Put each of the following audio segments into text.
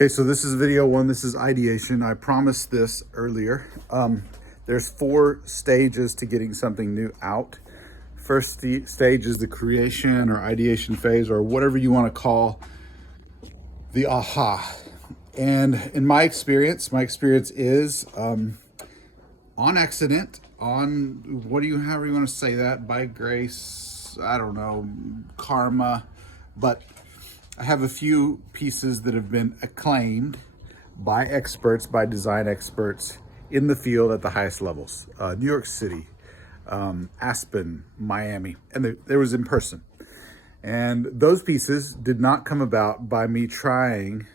Okay, so this is video one. This is ideation. I promised this earlier. There's 4 stages to getting something new out. First stage is the creation or ideation phase, or whatever you want to call the aha. And in my experience is on accident, on however you want to say that, by grace, I don't know, karma, but I have a few pieces that have been acclaimed by experts, by design experts in the field at the highest levels. New York City, Aspen, Miami, and there was in person. And those pieces did not come about by me trying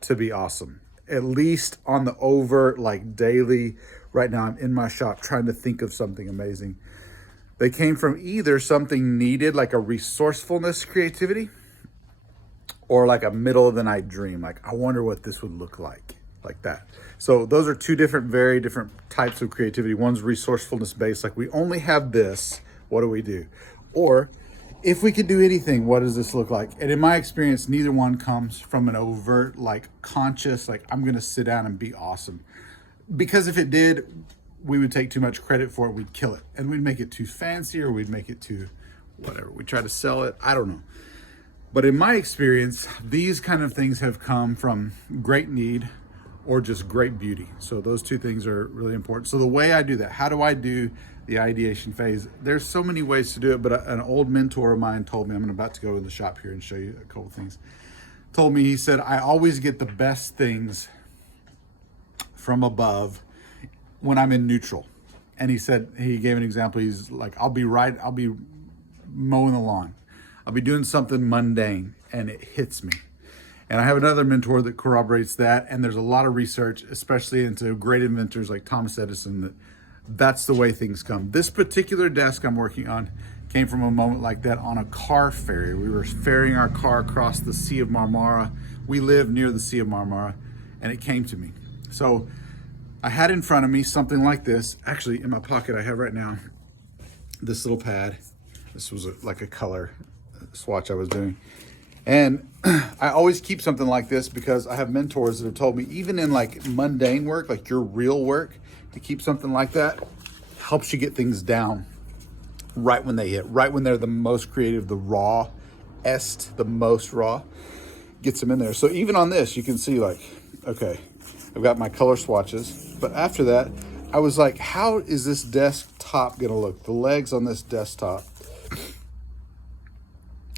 to be awesome, at least on the over, like daily. Right now I'm in my shop trying to think of something amazing. They came from either something needed, like a resourcefulness creativity, or like a middle of the night dream. Like, I wonder what this would look like that. So those are 2 very different types of creativity. One's resourcefulness based, like we only have this, what do we do? Or if we could do anything, what does this look like? And in my experience, neither one comes from an overt, like conscious, like I'm gonna sit down and be awesome. Because if it did, we would take too much credit for it, we'd kill it. And we'd make it too fancy, or we'd make it too whatever. We try to sell it, I don't know. But in my experience, these kind of things have come from great need or just great beauty. So those 2 things are really important. So the way I do that, how do I do the ideation phase? There's so many ways to do it, but an old mentor of mine told me, I'm about to go in the shop here and show you a couple things. Told me, he said, I always get the best things from above when I'm in neutral. And he said, he gave an example. He's like, I'll be mowing the lawn. I'll be doing something mundane and it hits me. And I have another mentor that corroborates that. And there's a lot of research, especially into great inventors like Thomas Edison, that's the way things come. This particular desk I'm working on came from a moment like that on a car ferry. We were ferrying our car across the Sea of Marmara. We live near the Sea of Marmara, and it came to me. So I had in front of me something like this. Actually, in my pocket, I have right now this little pad. This was like a color swatch I was doing. And I always keep something like this because I have mentors that have told me, even in like mundane work, like your real work, to keep something like that helps you get things down right when they hit, right when they're the most creative, the most raw, gets them in there. So even on this, you can see like, okay, I've got my color swatches, but after that, I was like, how is this desktop gonna look? The legs on this desktop,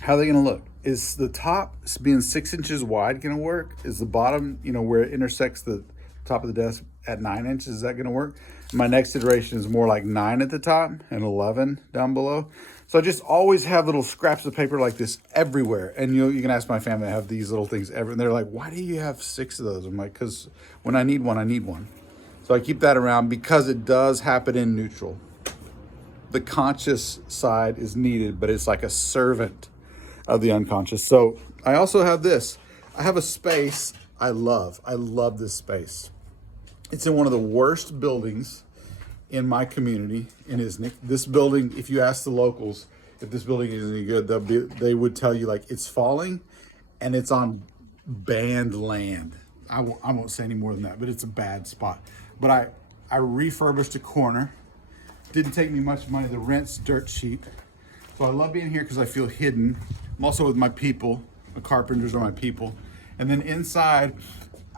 how are they gonna look? Is the top being 6 inches wide gonna work? Is the bottom, where it intersects the top of the desk at 9 inches, is that gonna work? My next iteration is more like 9 at the top and 11 down below. So I just always have little scraps of paper like this everywhere. And you can ask my family, I have these little things everywhere. And they're like, why do you have 6 of those? I'm like, because when I need one, I need one. So I keep that around because it does happen in neutral. The conscious side is needed, but it's like a servant of the unconscious. So I also have this. I have a space I love. I love this space. It's in one of the worst buildings in my community in Isnik. This building, if you ask the locals if this building is any good, they would tell you like it's falling and it's on banned land. I won't say any more than that, but it's a bad spot. But I refurbished a corner. Didn't take me much money. The rent's dirt cheap. So I love being here because I feel hidden. I'm also with my people. The carpenters are my people. And then inside,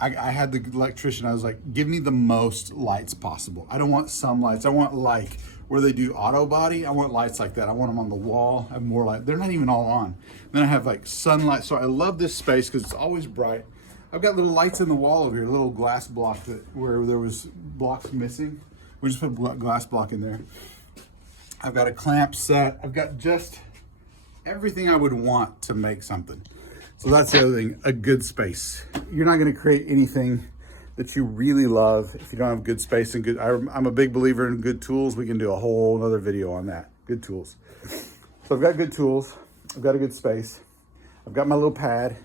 I had the electrician. I was like, give me the most lights possible. I don't want some lights. I want like where they do auto body. I want lights like that. I want them on the wall. I have more light. They're not even all on. Then I have like sunlight. So I love this space because it's always bright. I've got little lights in the wall over here, a little glass block where there was blocks missing. We just put a glass block in there. I've got a clamp set. I've got just everything I would want to make something. So that's the other thing, a good space. You're not gonna create anything that you really love if you don't have good space and good, I'm a big believer in good tools. We can do a whole other video on that, good tools. So I've got good tools, I've got a good space. I've got my little pad.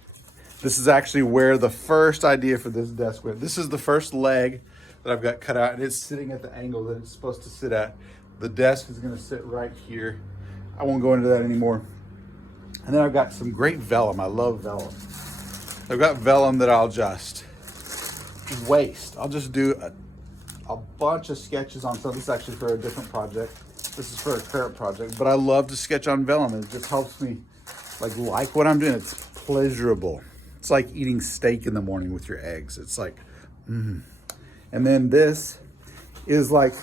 This is actually where the first idea for this desk went. This is the first leg that I've got cut out, and it's sitting at the angle that it's supposed to sit at. The desk is gonna sit right here. I won't go into that anymore. And then I've got some great vellum. I love vellum. I've got vellum that I'll just waste. I'll just do a bunch of sketches on something. This is actually for a different project. This is for a current project, but I love to sketch on vellum. It just helps me like what I'm doing. It's pleasurable. It's like eating steak in the morning with your eggs. It's like, And then this is like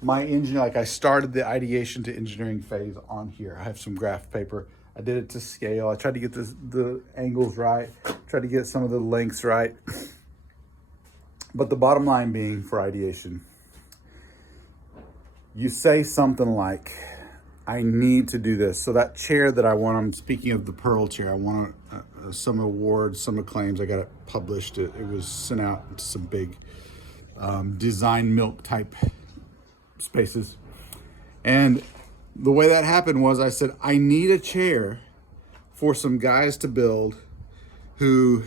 my engineer. Like I started the ideation to engineering phase on here. I have some graph paper. I did it to scale. I tried to get the angles right. Tried to get some of the lengths right. But the bottom line being for ideation, you say something like, I need to do this. So that chair that I want, I'm speaking of the Pearl chair, I want some awards, some acclaims. I got it published. It was sent out to some big design milk type spaces. And the way that happened was I said, I need a chair for some guys to build who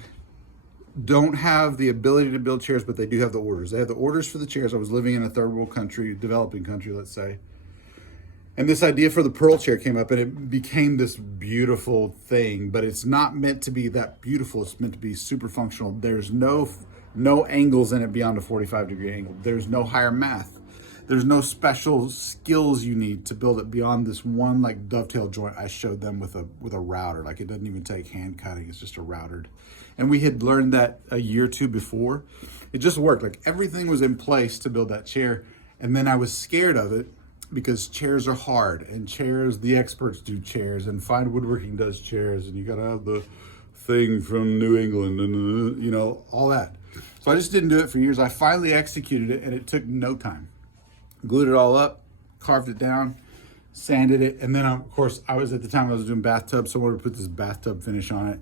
don't have the ability to build chairs, but they do have the orders. They have the orders for the chairs. I was living in a third world country, developing country, let's say. And this idea for the Pearl chair came up and it became this beautiful thing, but it's not meant to be that beautiful. It's meant to be super functional. There's no angles in it beyond a 45-degree angle. There's no higher math. There's no special skills you need to build it beyond this one like dovetail joint I showed them with a router. Like it doesn't even take hand cutting, it's just a routered. And we had learned that a year or two before. It just worked. Like everything was in place to build that chair. And then I was scared of it because chairs are hard, and chairs, the experts do chairs, and Fine Woodworking does chairs, and you gotta have the thing from New England and you know, all that. So I just didn't do it for years. I finally executed it and it took no time. Glued it all up, carved it down, sanded it, and then of course I was at the time I was doing bathtubs, so I wanted to put this bathtub finish on it.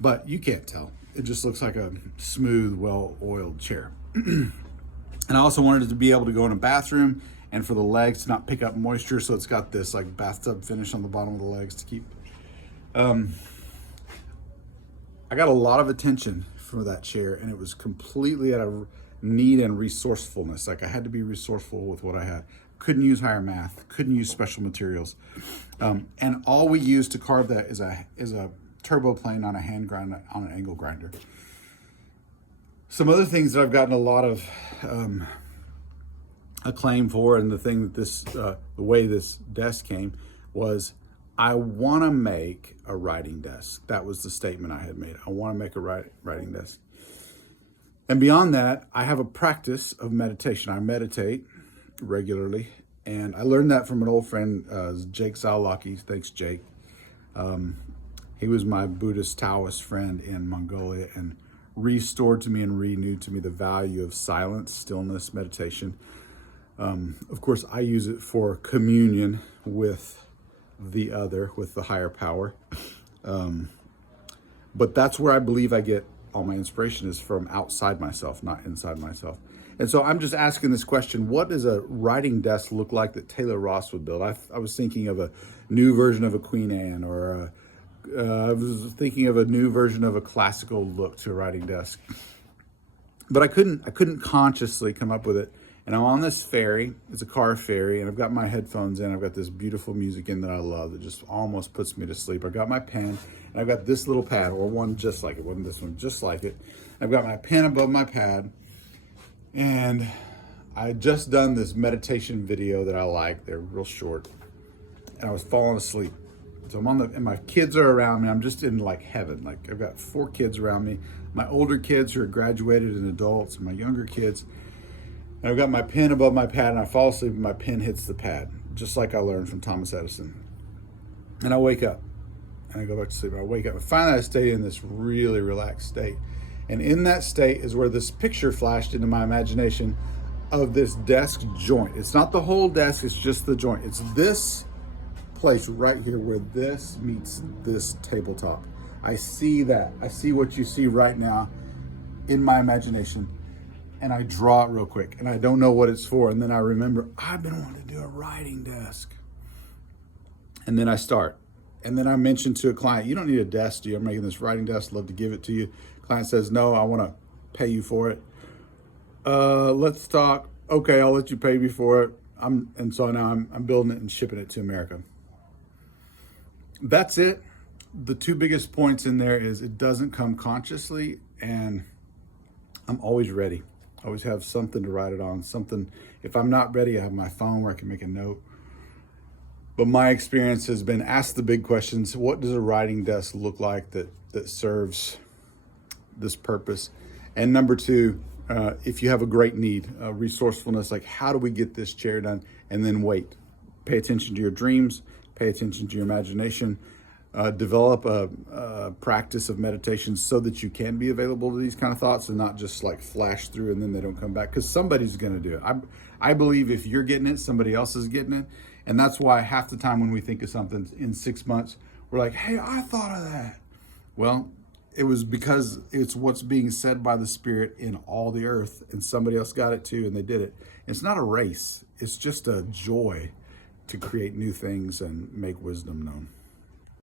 But you can't tell. It just looks like a smooth, well-oiled chair. And I also wanted it to be able to go in a bathroom and for the legs to not pick up moisture, so it's got this like bathtub finish on the bottom of the legs to keep. I got a lot of attention for that chair, and it was completely out of need and resourcefulness. Like I had to be resourceful with what I had. Couldn't use higher math, couldn't use special materials. And all we used to carve that is a turbo plane on a hand grinder, on an angle grinder. Some other things that I've gotten a lot of acclaim for, and the thing that the way this desk came was, I want to make a writing desk. That was the statement I had made. I want to make a writing desk. And beyond that, I have a practice of meditation. I meditate regularly, and I learned that from an old friend, Jake Zalaki. Thanks, Jake. He was my Buddhist Taoist friend in Mongolia and restored to me and renewed to me the value of silence, stillness, meditation. Of course, I use it for communion with the other, with the higher power. But that's where I believe I get all my inspiration, is from outside myself, not inside myself. And so I'm just asking this question: what does a writing desk look like that Taylor Ross would build? I was thinking of a new version of a Queen Anne, or I was thinking of a new version of a classical look to a writing desk. But I couldn't consciously come up with it. And I'm on this ferry. It's a car ferry, and I've got my headphones in. I've got this beautiful music in that I love that just almost puts me to sleep. I've got my pen, and I've got this little pad, or one just like it. Wasn't this one, just like it. I've got my pen above my pad, and I had just done this meditation video that I like. They're real short, and I was falling asleep. So I'm and my kids are around me. I'm just in like heaven. Like I've got 4 kids around me. My older kids who are graduated and adults, and my younger kids. And I've got my pen above my pad, and I fall asleep and my pen hits the pad, just like I learned from Thomas Edison. And I wake up and I go back to sleep. I wake up and finally I stay in this really relaxed state. And in that state is where this picture flashed into my imagination of this desk joint. It's not the whole desk, it's just the joint. It's this place right here where this meets this tabletop. I see that. I see what you see right now in my imagination. And I draw it real quick, and I don't know what it's for. And then I remember, I've been wanting to do a writing desk. And then I start. And then I mention to a client, you don't need a desk, do you? I'm making this writing desk, love to give it to you. Client says, no, I want to pay you for it. Let's talk. Okay, I'll let you pay me for it. And so now I'm building it and shipping it to America. That's it. The 2 biggest points in there is it doesn't come consciously, and I'm always ready. I always have something to write it on. Something, if I'm not ready, I have my phone where I can make a note. But my experience has been ask the big questions. What does a writing desk look like that serves this purpose? And number two, if you have a great need, resourcefulness, like how do we get this chair done? And then wait. Pay attention to your dreams, pay attention to your imagination, develop a practice of meditation so that you can be available to these kind of thoughts and not just like flash through and then they don't come back, because somebody's going to do it. I believe if you're getting it, somebody else is getting it. And that's why half the time when we think of something in 6 months, we're like, hey, I thought of that. Well, it was because it's what's being said by the Spirit in all the earth, and somebody else got it too, and they did it. It's not a race. It's just a joy to create new things and make wisdom known.